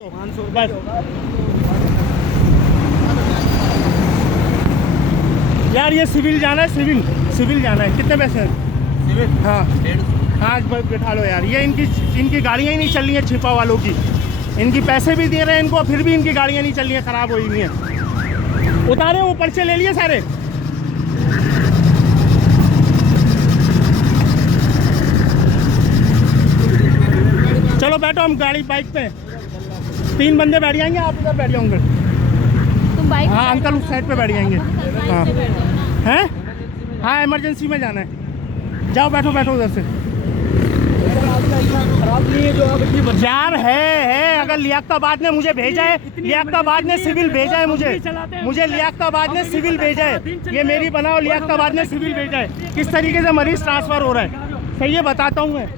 बस यार ये सिविल जाना है, सिविल जाना है। कितने पैसे हैं सिविल? हाँ हाँ बैठा लो यार। ये इनकी गाड़ियाँ ही नहीं चल रही हैं, छिपा वालों की। इनकी पैसे भी दे रहे हैं इनको, फिर भी इनकी गाड़ियाँ नहीं चल रही हैं, ख़राब हुई हुई हैं। उतारे वो पर्चे ले लिए सारे। चलो बैठो, हम गाड़ी बाइक पे 3 बंदे बैठ जाएंगे, आप उधर बैठ जाओगे। तुम बाइक? हाँ अंकल उस साइड पे बैठ जाएंगे। हाँ हैं? हाँ इमरजेंसी में जाना है। जाओ बैठो बैठो उधर से। खराब नहीं है जो आप इतनी यार है अगर लियाकताबाद ने मुझे भेजा है, लियाकताबाद ने सिविल भेजा है मुझे लियाकताबाद ने सिविल भेजा है। ये मेरी बनाओ, लियाकताबाद ने सिविल भेजा है। किस तरीके से मरीज ट्रांसफर हो रहा है, सही है बताता हूँ मैं।